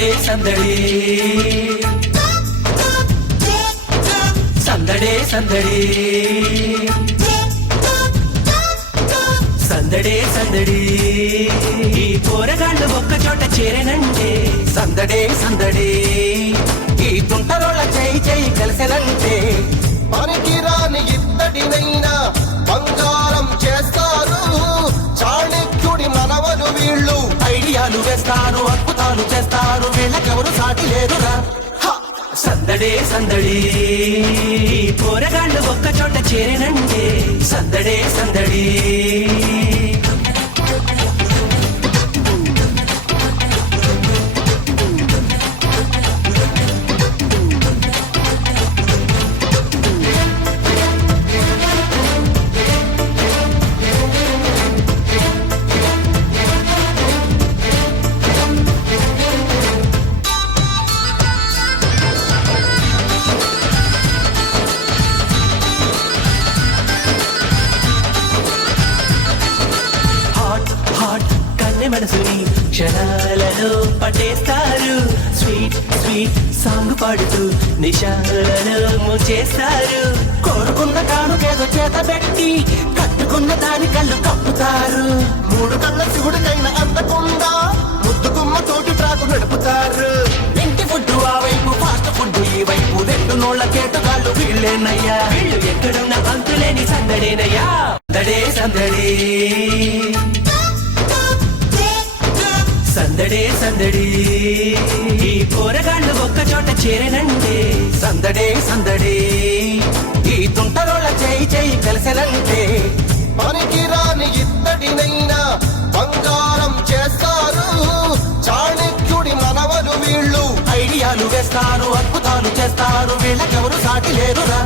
సందడే సందడి సందడే సందడి సందడే సందడి ఈ పోరగాళ్ళు ఒక్క చోట చేరనంటే సందడే సందడి ఈ తుంటరోళ్ళ చేయి చేయి కలిసెనంటే పనికి రాని ఇత్తడినైనా బంగారం చేస్తారు చాణక్యుడి మనవలు వీళ్ళు ఐడియాలు వేస్తారు అద్భుతాలు చేస్తారు వీళ్ళకెవరు సాటి లేరురా సందడే సందడి పోరగాళ్ళు ఒక్క చోట చేరినంటే సందడే సందడి మనసుని క్షణాలలో పట్టేస్తారు స్వీట్ స్వీట్ సాంగ్ పాడుతూ నిశాలలో ముంచేస్తారు కోరుకున్న కానుకేదో చేత పెట్టి కట్టుకున్న దాని కళ్ళు కప్పుతారు మూడు కళ్ళ శివుడికైన అందకుండా ముద్దుకుమ్మ తోటి ట్రాకు నడుపుతారు ఇంటి ఫుడ్ ఆ వైపు ఫాస్ట్ ఫుడ్ ఈ వైపు రెండు నోళ్ల కేటుగాళ్ళు వీళ్ళేనయ్యా వీళ్ళు ఎక్కడున్న అంతులేని సందడేనయ్యా సందడే సందడి సందడే సందడి ఈ పోరగాళ్ళు ఒక్క చోట చేరనంటే సందడే సందడి ఈ తుంటరోళ్ళ చేయి చేయి కలిసెనంటే పనికి రాని ఇత్తడినైనా బంగారం చేస్తారు చాణక్యుడి మనవలు వీళ్ళు ఐడియాలు వేస్తారు అద్భుతాలు చేస్తారు వీళ్ళకెవరు సాటి లేరురా